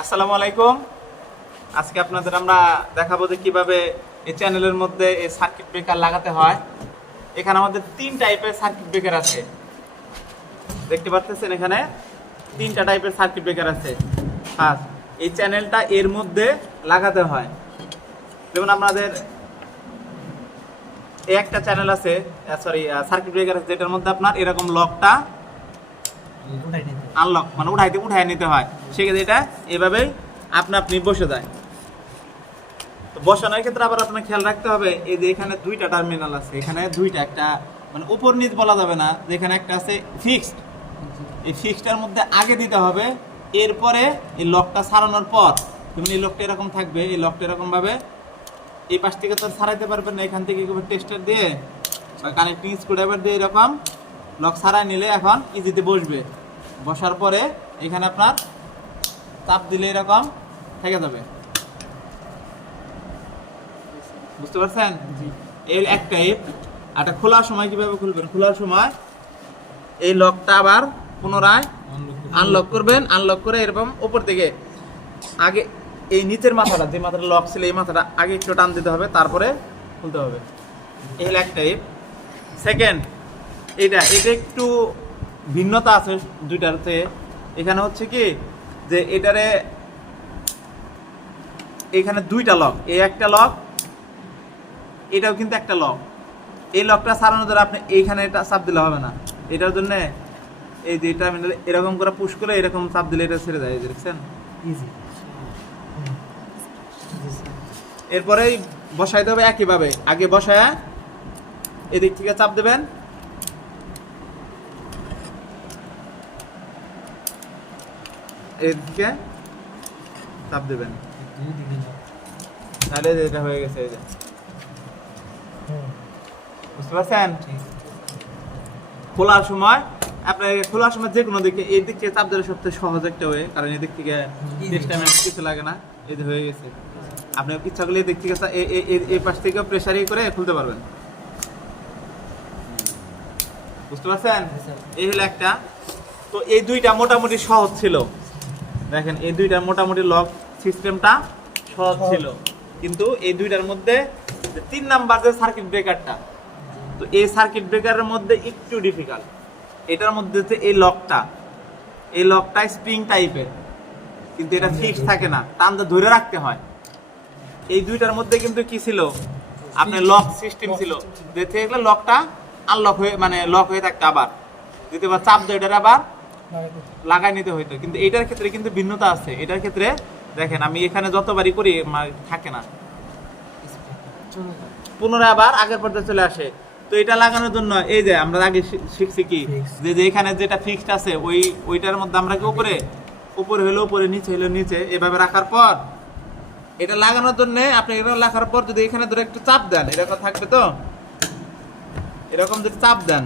আসসালামু আলাইকুম। আজকে আপনাদের আমরা দেখাবো যে কীভাবে এই চ্যানেলের মধ্যে এই সার্কিট ব্রেকার লাগাতে হয়। এখানে আমাদের তিন টাইপের সার্কিট ব্রেকার আছে। দেখতে পাচ্ছেন এখানে তিনটা টাইপের সার্কিট ব্রেকার আছে। আর এই চ্যানেলটা এর মধ্যে লাগাতে হয়। যেমন এই একটা চ্যানেল আছে সরি সার্কিট ব্রেকার আছে, যেটার মধ্যে আপনার এরকম লকটা আনলক মানে উঠাইতে, উঠাই নিতে হয়। সেক্ষেত্রে এটা এভাবেই আপনা আপনি বসে যায়। তো বসানোর ক্ষেত্রে আবার আপনার খেয়াল রাখতে হবে, এই যে এখানে দুইটা টার্মিনাল আছে, এখানে দুইটা একটা মানে উপর নিচ বলা যাবে না যে এখানে একটা আছে ফিক্সড এই ফিক্সডটার মধ্যে আগে দিতে হবে, এরপরে এই লকটা সারানোর পর তুমি এই লকটা এরকম থাকবে, এই লকটা এরকম ভাবে এই পাশ থেকে তো সারাইতে পারবেন না, এখান থেকে টেস্টার দিয়ে বা কানেক্টিং স্ক্রুড্রাইভার দিয়ে এরকম লক সারাই নিলে এখন ইজিতে বসবে। বসার পরে এখানে আপনার চাপ দিলে এরকম থেকে যাবে। বুঝতে পারছেন? এই এক টাইপ এটা খোলার সময় কীভাবে খুলবেন? খোলার সময় এই লকটা আবার পুনরায় আনলক করবেন। আনলক করে এরকম উপর থেকে আগে এই নিচের মাথাটা যে মাথাটা লক ছিল এই মাথাটা আগে একটু টান দিতে হবে তারপরে খুলতে হবে। এই এক টাইপ সেকেন্ড এটা এটা একটু ভিন্নতা আছে দুইটাতে। এখানে হচ্ছে কি যে এটারে এখানে দুইটা লক এই একটা লক এটাও কিন্তু একটা লক। এই লকটা সারানোর দ্বারা আপনি এইখানে এটা চাপ দিলে হবে না। এটার জন্য এই যে এটা এরকম করে পুশ করে এরকম চাপ দিলে এটা ছেড়ে যায় দেখছেন? এরপরে বসাইতে হবে একইভাবে। আগে বসায় এদিক থেকে চাপ দেবেন। এদিকে চাপ দেবেন। তাহলে এটা হয়ে গেছে এই যে। বুঝতে পারছেন? খোলার সময় আপনার খোলার সময় যে কোনো দিকে এই দিক চাপ দিলে সবথেকে সহজ একটা হয়ে কারণ এদিক থেকে টেস্টামেন্ট কিছু লাগে না। এই যে হয়ে গেছে। আপনি ইচ্ছা করলে এদিক থেকে এই পাশ থেকে প্রেসারি করে খুলতে পারবেন। বুঝতে পারছেন? এই হলো একটা। তো এই দুইটা মোটামুটি সহজ ছিল। দেখেন এই দুইটা মোটামুটি লক সিস্টেমটা সহজ ছিল। কিন্তু এই দুইটার মধ্যে তিন নাম্বার যে সার্কিট ব্রেকারটা তো এই সার্কিট ব্রেকারের মধ্যে একটু ডিফিকাল্ট এটার মধ্যে যে এই লকটা এই লকটা স্প্রিং টাইপের কিন্তু এটা ফিক্স থাকে না টানতে ধরে রাখতে হয়। এই দুইটার মধ্যে কিন্তু কি ছিল? আপনার লক সিস্টেম ছিল। যে লকটা আনলক হয়ে মানে লক হয়ে থাকতো আবার। দ্বিতীয়বার চাপ দেয় এটার আবার লাগাই নিতে হইতো। কিন্তু এটার ক্ষেত্রে কিন্তু ভিন্নতা আছে। এটার ক্ষেত্রে দেখেন আমি এখানে যতবারই করি থাকে না। পুনরায় আবার আগের পর্যায়ে চলে আসে। তো এটা লাগানোর জন্য এই যে আমরা আগে শিখছি কি? যে যে এখানে যেটা ফিক্সড আছে ওই ওইটার মধ্যে আমরা কি উপরে? উপরে হলো উপরে নিচে হলো নিচে। এভাবে রাখার পর এটা লাগানোর জন্য আপনি এটা রাখার পর যদি এখানে ধরে একটু চাপ দেন এরকম থাকবে তো? এরকম যদি চাপ দেন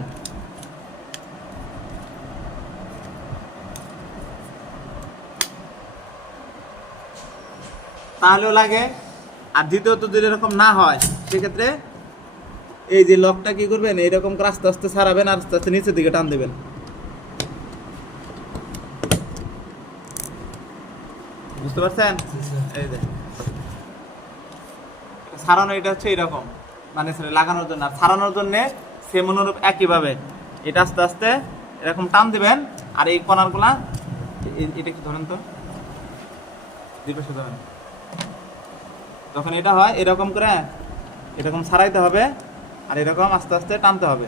তাহলেও লাগে। আর দ্বিতীয়ত যদি এরকম না হয় সেক্ষেত্রে এই যে লকটা কি করবেন এরকম করে আস্তে আস্তে সারাবেন আর আস্তে আস্তে নিচের দিকে টান দেবেন। বুঝতে পারছেন? এই যে। ছাড়ানো এটা হচ্ছে এরকম মানে সেটা লাগানোর জন্য। আর ছাড়ানোর জন্য সেম অনুরূপ একইভাবে এটা আস্তে আস্তে এরকম টান দিবেন আর এই কণারগুলা এটা কি ধরেন তো? দুই পাশে ধরেন। যখন এটা হয়, এরকম করে এরকম ছাড়াইতে হবে আর এরকম আস্তে আস্তে টানতে হবে।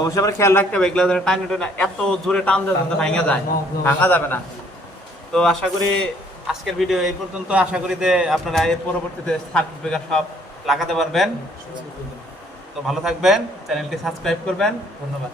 অবশ্যই খেয়াল রাখতে হবে, এগুলো এত জোরে টান ভাঙা যায়, ভাঙা যাবে না। তো আশা করি আজকের ভিডিও এই পর্যন্ত, আশা করি যে আপনারা এর পরবর্তীতে সব লাগাতে পারবেন। তো ভালো থাকবেন, চ্যানেলটি সাবস্ক্রাইব করবেন, ধন্যবাদ।